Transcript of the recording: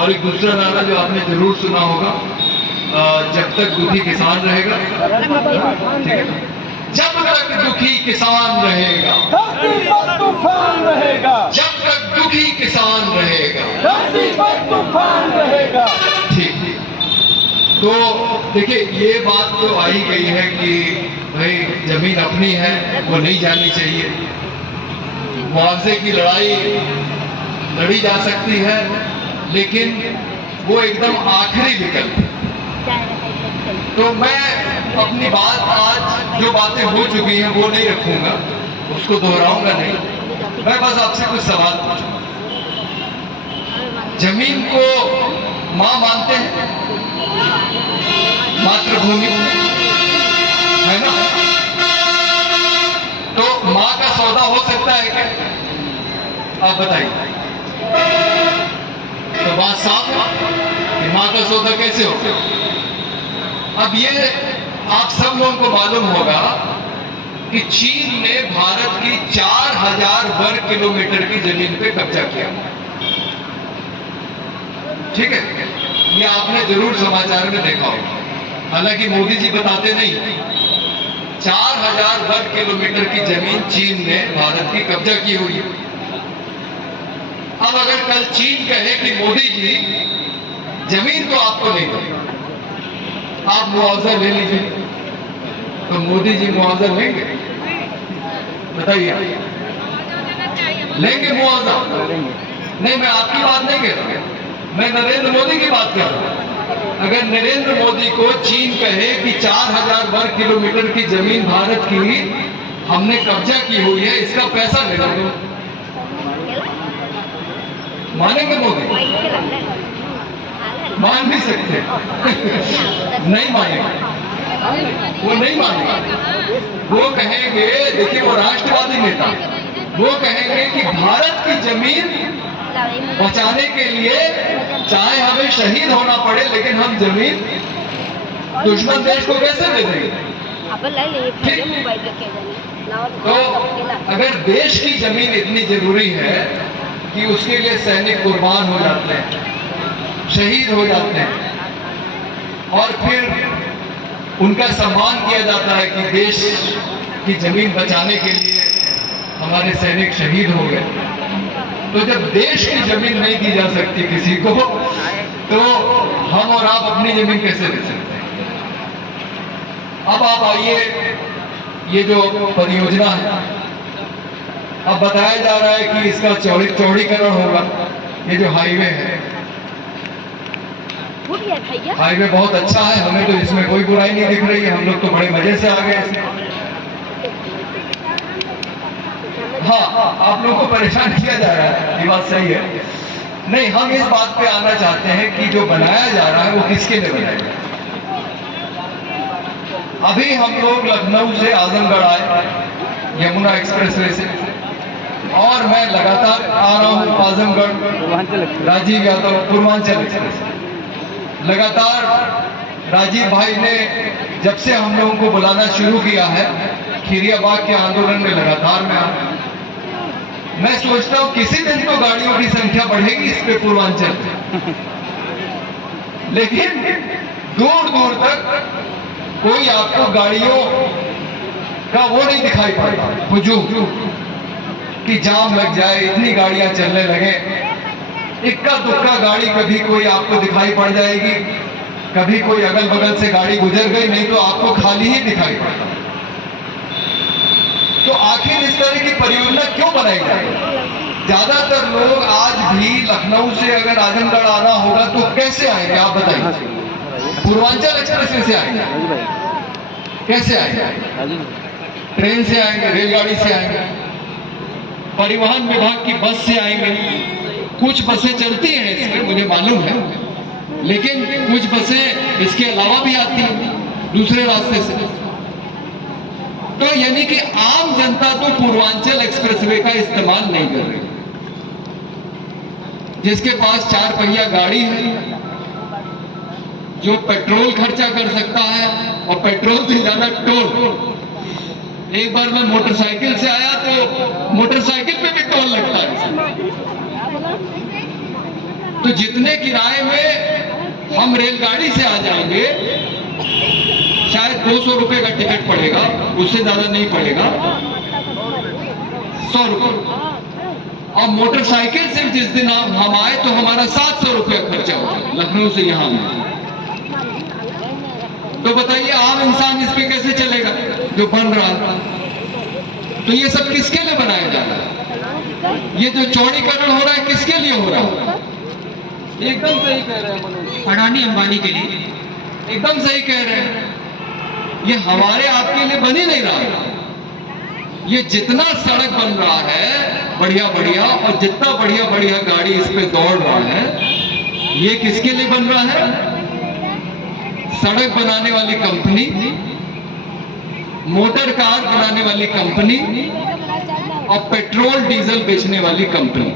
और एक दूसरा नारा जो आपने जरूर सुना होगा, जब तक दुखी किसान रहेगा, ठीक है, जब तक दुखी किसान रहेगा धरती पर तूफान रहेगा, जब तक दुखी किसान रहेगा, धरती पर तूफान रहेगा। ठीक। तो देखिए, ये बात तो आई गई है कि भाई जमीन अपनी है, वो नहीं जानी चाहिए। मुआवजे की लड़ाई लड़ी जा सकती है, लेकिन वो एकदम आखिरी विकल्प है। तो मैं अपनी बात, आज जो बातें हो चुकी हैं वो नहीं रखूंगा, उसको दोहराऊंगा नहीं। मैं बस आपसे कुछ सवाल पूछूंगा। जमीन को मां मानते हैं, मातृभूमि है ना? तो मां का सौदा हो सकता है क्या? आप बताइए। तो बात साफ है कि मां का सौदा कैसे होगा? अब ये आप सब लोगों को मालूम होगा कि चीन ने भारत की 4000 वर्ग किलोमीटर की जमीन पे कब्जा किया, ठीक है? ये आपने जरूर समाचार में देखा होगा, हालांकि मोदी जी बताते नहीं। 4000 वर्ग किलोमीटर की जमीन चीन ने भारत की कब्जा की हुई है। अब अगर कल चीन कहे कि मोदी जी जमीन तो आपको नहीं दो, आप मुआवजा ले लीजिए, तो मोदी जी मुआवजा लेंगे? बताइए, लेंगे मुआवजा? नहीं, मैं आपकी बात नहीं कह रहा, मैं नरेंद्र मोदी की बात कर रहा हूं। अगर नरेंद्र मोदी को चीन कहे कि 4000 वर्ग किलोमीटर की जमीन भारत की हमने कब्जा की हुई है, इसका पैसा ले लो, मानेंगे मोदी? मान भी सकते नहीं मानेंगे, वो नहीं मानेंगे। वो कहेंगे, देखिए वो राष्ट्रवादी नेता, वो कहेंगे कि भारत की जमीन बचाने के लिए चाहे हमें शहीद होना पड़े, लेकिन हम जमीन दुश्मन देश को कैसे दे देंगे? तो अगर देश की जमीन इतनी जरूरी है कि उसके लिए सैनिक कुर्बान हो जाते हैं, शहीद हो जाते हैं, और फिर उनका सम्मान किया जाता है कि देश की जमीन बचाने के लिए हमारे सैनिक शहीद हो गए, तो जब देश की जमीन नहीं दी जा सकती किसी को, तो हम और आप अपनी जमीन कैसे दे सकते हैं? अब आप आइए, ये जो परियोजना है, अब बताया जा रहा है कि इसका चौड़ीकरण होगा। ये जो हाईवे है, हाईवे बहुत अच्छा है, हमें तो इसमें कोई बुराई नहीं दिख रही है, हम लोग तो बड़े मजे से आ गए इसमें। हाँ, आप लोगों को परेशान किया जा रहा है, ये बात सही है। नहीं, हम इस बात पे आना चाहते हैं कि जो बनाया जा रहा है वो किसके लिए बनाया जा रहा है। अभी हम लोग लखनऊ से आजमगढ़ आए यमुना एक्सप्रेसवे से, और मैं लगातार आ रहा हूँ आजमगढ़ राजीव यादव पूर्वांचल एक्सप्रेस। लगातार राजीव भाई ने जब से हम लोगों को बुलाना शुरू किया है, खिरियाबाग के आंदोलन में लगातार मैं आ, मैं सोचता हूँ किसी दिन तो गाड़ियों की संख्या बढ़ेगी इस पे पूर्वांचल में, लेकिन दूर दूर तक कोई आपको गाड़ियों का वो नहीं दिखाई पड़ता, हुजूम कि जाम लग जाए, इतनी गाड़ियां चलने लगे। इक्का दुक्का गाड़ी कभी कोई आपको दिखाई पड़ जाएगी, कभी कोई अगल बगल से गाड़ी गुजर गई, नहीं तो आपको खाली ही दिखाई पड़ता। तो आखिर इस तरह की परियोजना क्यों बनाई जाए? ज्यादातर लोग आज भी लखनऊ से अगर आजमगढ़ आना होगा तो कैसे आएंगे, आप बताइए? पूर्वांचल एक्सप्रेस से आएंगे? कैसे आएंगे? ट्रेन से आएंगे, रेलगाड़ी से आएंगे, परिवहन विभाग की बस से आएंगे। कुछ बसें चलती हैं इसमें, मुझे मालूम है, लेकिन कुछ बसें इसके अलावा भी आती हैं दूसरे रास्ते से। तो यानी कि आम जनता तो पूर्वांचल एक्सप्रेसवे का इस्तेमाल नहीं कर रही। जिसके पास 4 पहिया गाड़ी है, जो पेट्रोल खर्चा कर सकता है, और पेट्रोल से ज्यादा टोल। एक बार मैं मोटरसाइकिल से आया तो मोटरसाइकिल पे भी टोल लगता है। तो जितने किराए में हम रेलगाड़ी से आ जाएंगे, शायद 200 रुपए का टिकट पड़ेगा, उससे ज्यादा नहीं पड़ेगा, 100 रुपए। और मोटरसाइकिल से जिस दिन हम आए तो हमारा 700 रुपया खर्चा होगा लखनऊ से यहाँ में। तो बताइए आम इंसान इस पे कैसे चलेगा जो बन रहा है? तो ये सब किसके लिए बनाया जा रहा है? ये जो चौड़ीकरण हो रहा है किसके लिए हो रहा है? एकदम सही कह रहे हैं मनोज, अडानी अंबानी के लिए। एकदम सही कह रहे हैं। ये हमारे आपके लिए बन ही नहीं रहा है। ये जितना सड़क बन रहा है बढ़िया बढ़िया, और जितना बढ़िया बढ़िया गाड़ी इस पे दौड़ रहा है, ये किसके लिए बन रहा है? सड़क बनाने वाली कंपनी, मोटर कार बनाने वाली कंपनी और पेट्रोल डीजल बेचने वाली कंपनी।